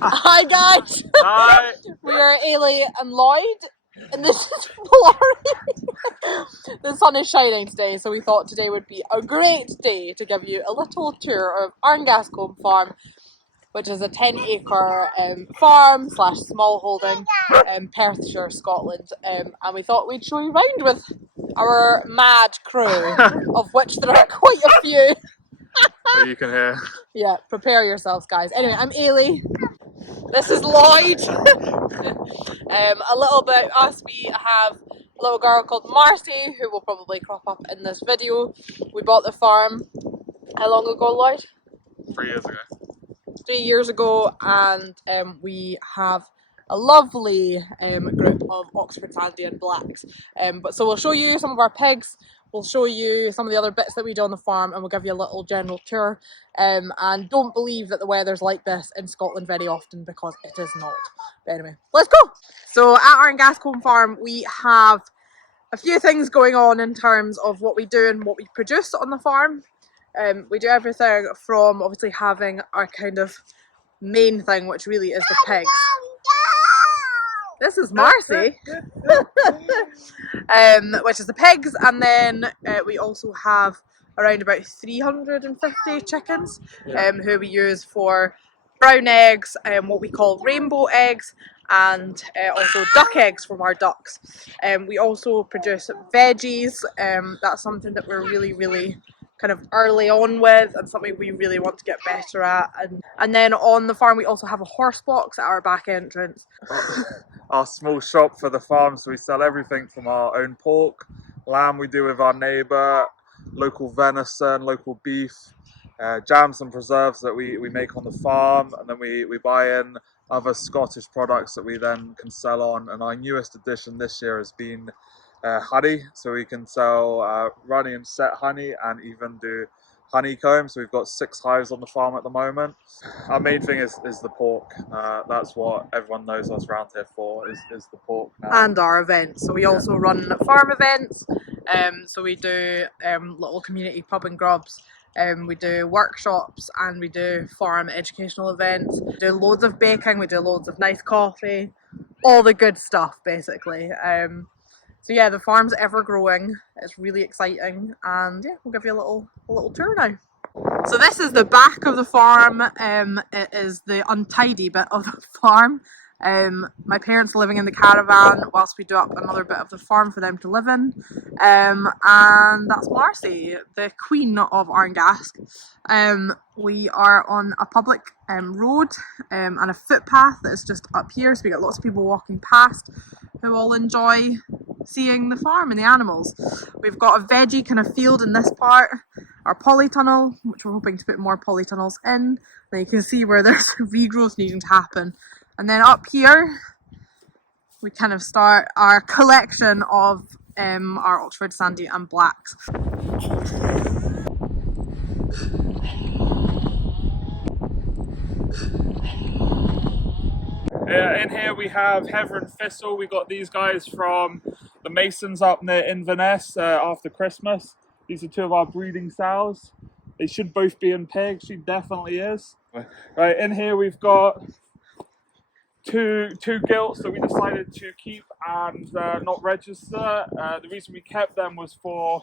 Hi guys! Hi! We are Eilidh and Lloyd, and this is Florrie. The sun is shining today, so we thought today would be a great day to give you a little tour of Arngask Home Farm, which is a 10-acre farm slash small holding in Perthshire, Scotland. And we thought we'd show you around with our mad crew, of which there are quite a few. You can hear. Yeah, prepare yourselves, guys. Anyway, I'm Eilidh. This is Lloyd. A little bit us, we have a little girl called Marcy, who will probably crop up in this video. We bought the farm, how long ago, Lloyd? 3 years ago. 3 years ago, and we have a lovely group of Oxford Sandhian blacks. So we'll show you some of our pigs, we'll show you some of the other bits that we do on the farm, and we'll give you a little general tour. And don't believe that the weather's like this in Scotland very often, because it is not. But anyway, let's go! So at Arngask Home Farm we have a few things going on in terms of what we do and what we produce on the farm. We do everything from obviously having our kind of main thing, which really is the pigs. This is Marcy, which is the pigs, and then we also have around about 350 chickens, who we use for brown eggs, what we call rainbow eggs, and also duck eggs from our ducks. We also produce veggies. That's something that we're really kind of early on with, and something we really want to get better at. And then on the farm we also have a horse box at our back entrance. Our small shop for the farm, so we sell everything from our own pork, lamb we do with our neighbour, local venison, local beef, jams and preserves that we make on the farm, and then we buy in other Scottish products that we then can sell on. And our newest addition this year has been honey, so we can sell runny and set honey, and even do honeycomb. So we've got 6 hives on the farm at the moment. Our main thing is the pork. That's what everyone knows us around here for, is the pork now. And our events. So we also run farm events. So we do little community pub and grubs. We do workshops, and we do farm educational events. We do loads of baking, we do loads of nice coffee, all the good stuff basically. So yeah, the farm's ever growing. It's really exciting, and yeah, we'll give you a little tour now. So this is the back of the farm. It is the untidy bit of the farm. My parents are living in the caravan whilst we do up another bit of the farm for them to live in. And that's Marcy, the queen of Arngask. We are on a public road and a footpath that is just up here, so we get lots of people walking past who all enjoy seeing the farm and the animals. We've got a veggie kind of field in this part, our polytunnel, which we're hoping to put more polytunnels in. Then you can see where there's regrowth needing to happen. And then up here, we kind of start our collection of our Oxford Sandhian and blacks. In here we have Heather and Thistle. We got these guys from the Masons up near Inverness after Christmas. These are 2 of our breeding sows. They should both be in pigs. She definitely is. Right, in here we've got two gilts that we decided to keep and not register. The reason we kept them was for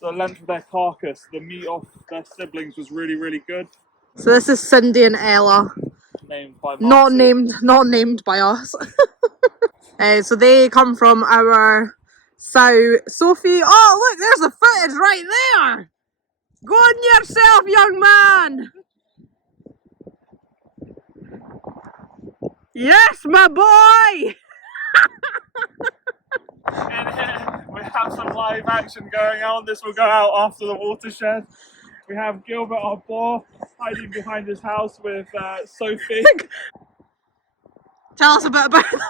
the length of their carcass. The meat off their siblings was really good. So this is Cindy and Ella. Named by Marcy. Not named by us. So they come from our sow Sophie. Oh look, there's the footage right there. Go on yourself, young man. Yes, my boy! And here we have some live action going on. This will go out after the watershed. We have Gilbert, our boar, hiding behind his house with Sophie. Tell us a bit about them.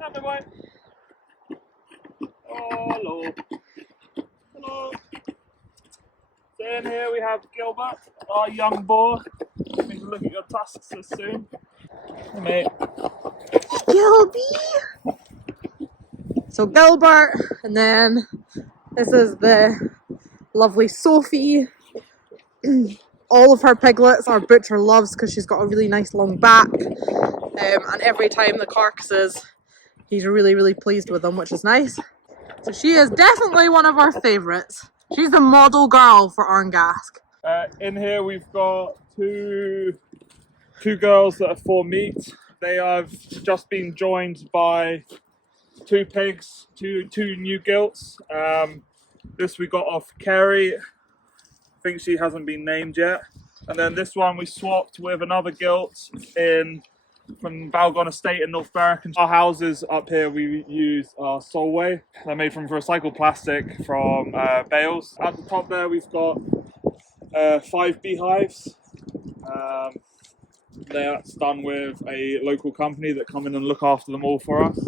Come on, boy. Oh, hello. Hello. So in here we have Gilbert, our young boar. Let me look at your tusks so soon. Hey, mate. Gilby! So Gilbert, and then this is the lovely Sophie. all of her piglets our butcher loves because she's got a really nice long back, and every time the carcasses, he's really pleased with them, which is nice. So she is definitely one of our favourites. She's the model girl for Arngask. In here we've got two girls that are for meat. They have just been joined by two pigs, two new gilts. This we got off Kerry. I think she hasn't been named yet. And then this one we swapped with another gilt from Balgon Estate in North Berwick. Our houses up here we use are Solway. They're made from recycled plastic from bales. At the top there we've got 5 beehives. That's done with a local company that come in and look after them all for us.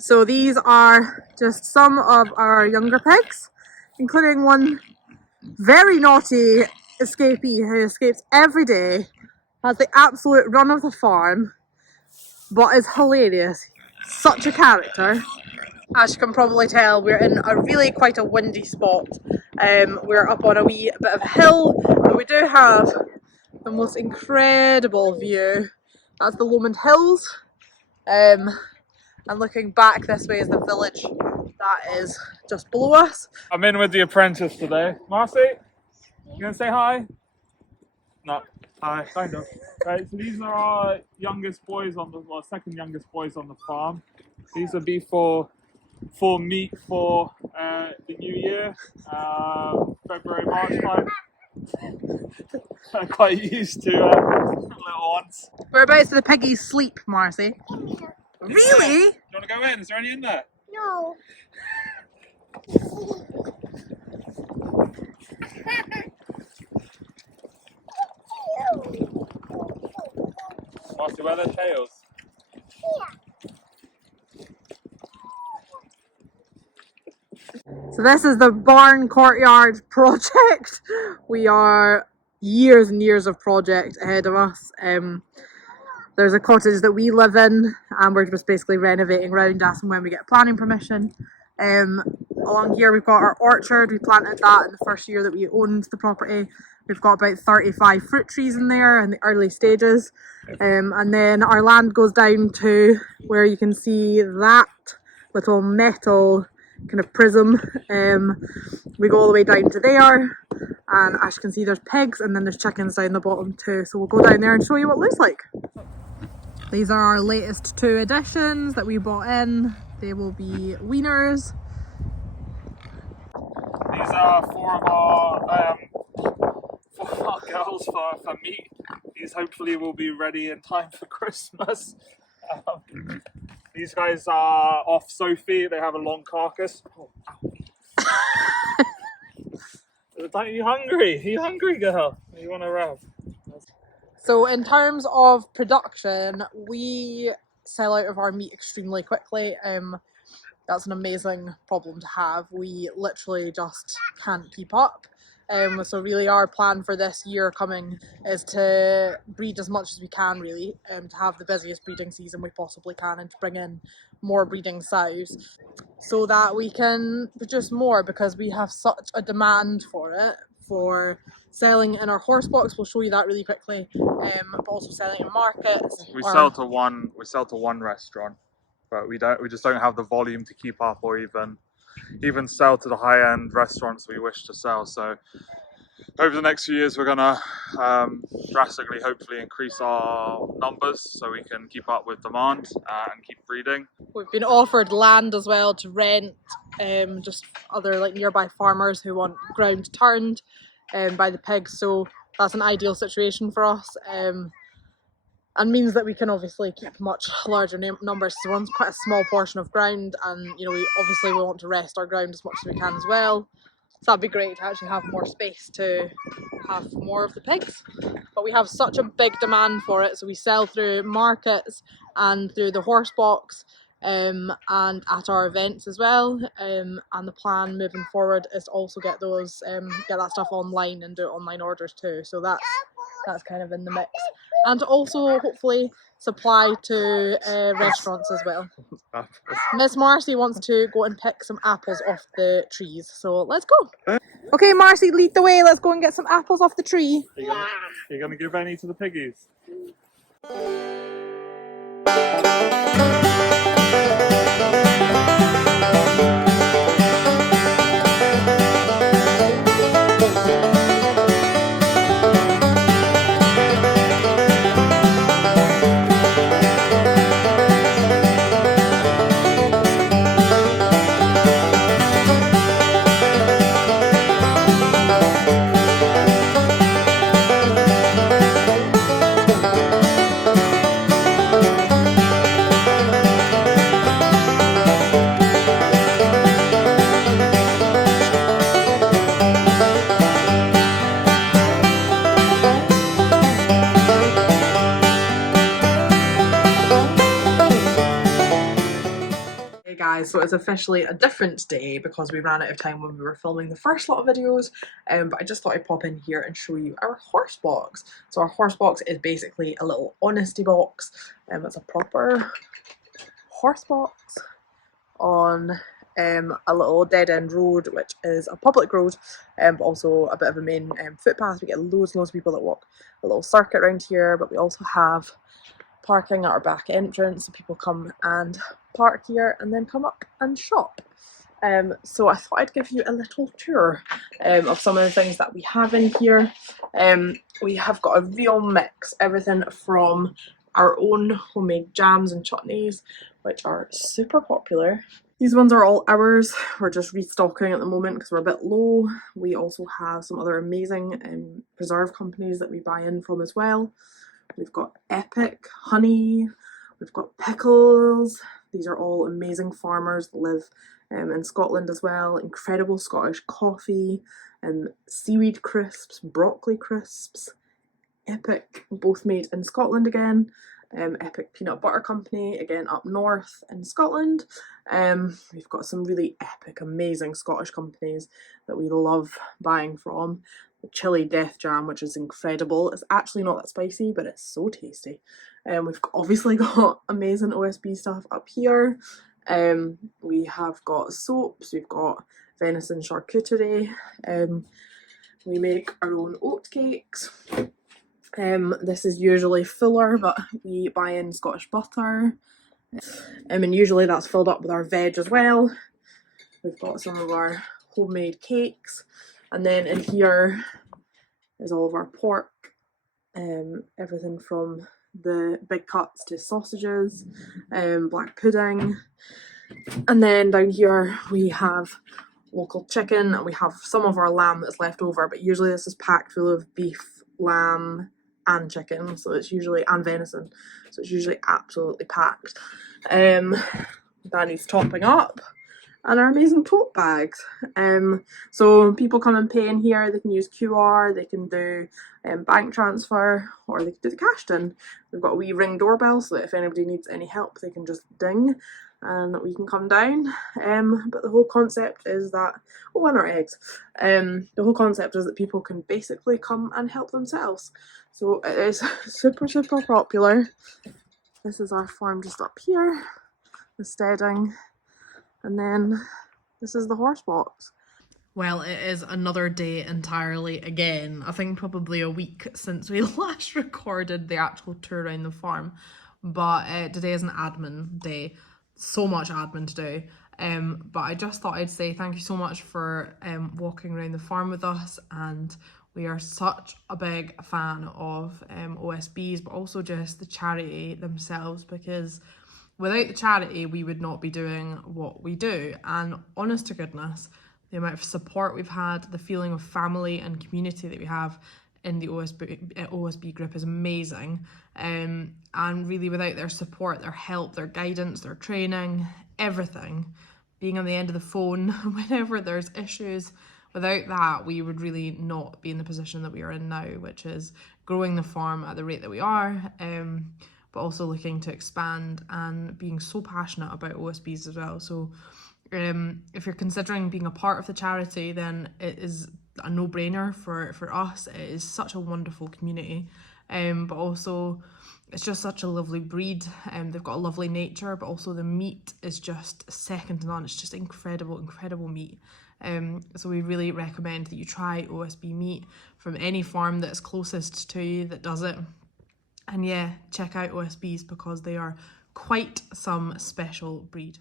So these are just some of our younger pigs, including one very naughty escapee who escapes every day, has the absolute run of the farm, but is hilarious. Such a character. As you can probably tell, we're in a really quite a windy spot. We're up on a wee bit of a hill, but we do have the most incredible view. That's the Lomond Hills. And looking back this way is the village that is just below us. I'm in with the apprentice today. Marcy, you gonna say hi? No. Hi, kind of. Right, so these are our youngest boys on the, well, second youngest boys on the farm. These will be for meat for the new year, February, March time. I'm quite used to little ones. Whereabouts do the piggies sleep, Marcy? Really? Do you want to go in? Is there any in there? No. Marcy, where are their tails? So this is the barn courtyard project. We are years and years of project ahead of us. There's a cottage that we live in and we're just basically renovating round us and when we get planning permission. Along here we've got our orchard. We planted that in the first year that we owned the property. We've got about 35 fruit trees in there in the early stages. And then our land goes down to where you can see that little metal kind of prism. We go all the way down to there, and as you can see there's pigs and then there's chickens down the bottom too, so we'll go down there and show you what it looks like. These are our latest 2 additions that we bought in. They will be weaners. These are 4 of our girls for meat. These hopefully will be ready in time for Christmas. These guys are off Sophie. They have a long carcass. Oh, are you hungry? Are you hungry, girl? You want to rub? So in terms of production, we sell out of our meat extremely quickly. That's an amazing problem to have. We literally just can't keep up. So really our plan for this year coming is to breed as much as we can really, to have the busiest breeding season we possibly can and to bring in more breeding sows so that we can produce more, because we have such a demand for it, for selling in our horse box. We'll show you that really quickly, but also selling in markets. We sell to one restaurant, but we just don't have the volume to keep up or even sell to the high-end restaurants we wish to sell. So over the next few years we're gonna drastically hopefully increase our numbers so we can keep up with demand and keep breeding. We've been offered land as well to rent, just other like nearby farmers who want ground turned by the pigs, so that's an ideal situation for us. and means that we can obviously keep much larger numbers. So we're on quite a small portion of ground, and you know, we want to rest our ground as much as we can as well. So that'd be great to actually have more space to have more of the pigs. But we have such a big demand for it, so we sell through markets and through the horse box, and at our events as well. And the plan moving forward is to also get those get that stuff online and do online orders too. So that's kind of in the mix, and also hopefully supply to restaurants as well. Miss Marcy wants to go and pick some apples off the trees, so let's go. Okay, Marcy, lead the way. Let's go and get some apples off the tree. You're gonna give any to the piggies? Guys, so it's officially a different day because we ran out of time when we were filming the first lot of videos, but I just thought I'd pop in here and show you our horse box. So our horse box is basically a little honesty box, it's a proper horse box on a little dead end road, which is a public road, but also a bit of a main footpath. We get loads and loads of people that walk a little circuit around here, but we also have parking at our back entrance, so people come and park here and then come up and shop. So I thought I'd give you a little tour of some of the things that we have in here. We have got a real mix, everything from our own homemade jams and chutneys, which are super popular. These ones are all ours. We're just restocking at the moment because we're a bit low. We also have some other amazing preserve companies that we buy in from as well. We've got Epic honey, we've got pickles. These are all amazing farmers that live in Scotland as well. Incredible Scottish coffee, seaweed crisps, broccoli crisps. Epic, both made in Scotland again. Epic Peanut Butter Company, again up north in Scotland. We've got some really epic, amazing Scottish companies that we love buying from. The chili death jam, which is incredible. It's actually not that spicy, but it's so tasty. We've obviously got amazing OSB stuff up here. We have got soaps, we've got venison charcuterie. We make our own oat cakes. This is usually fuller, but we buy in Scottish butter. And usually that's filled up with our veg as well. We've got some of our homemade cakes. And then in here is all of our pork, everything from the big cuts to sausages, black pudding. And then down here we have local chicken, and we have some of our lamb that's left over, but usually this is packed full of beef, lamb and chicken, so it's usually, and venison, so it's usually absolutely packed. That needs topping up. And our amazing tote bags. So people come and pay in here, they can use QR, they can do bank transfer, or they can do the cash in. We've got a wee ring doorbell so that if anybody needs any help they can just ding and we can come down. But the whole concept is that, oh, and our eggs. The whole concept is that people can basically come and help themselves. So it is super, super popular. This is our farm just up here, the steading. And then this is the horse box. Well, it is another day entirely again. I think probably a week since we last recorded the actual tour around the farm. But today is an admin day. So much admin to do. But I just thought I'd say thank you so much for walking around the farm with us. And we are such a big fan of OSBs, but also just the charity themselves, because without the charity, we would not be doing what we do. And honest to goodness, the amount of support we've had, the feeling of family and community that we have in the OSB group is amazing, and really without their support, their help, their guidance, their training, everything, being on the end of the phone whenever there's issues, without that we would really not be in the position that we are in now, which is growing the farm at the rate that we are, but also looking to expand and being so passionate about OSBs as well. So if you're considering being a part of the charity, then it is a no-brainer for us. It is such a wonderful community, but also it's just such a lovely breed. They've got a lovely nature, but also the meat is just second to none. It's just incredible meat. So we really recommend that you try OSB meat from any farm that's closest to you that does it. And yeah, check out OSBs because they are quite some special breed.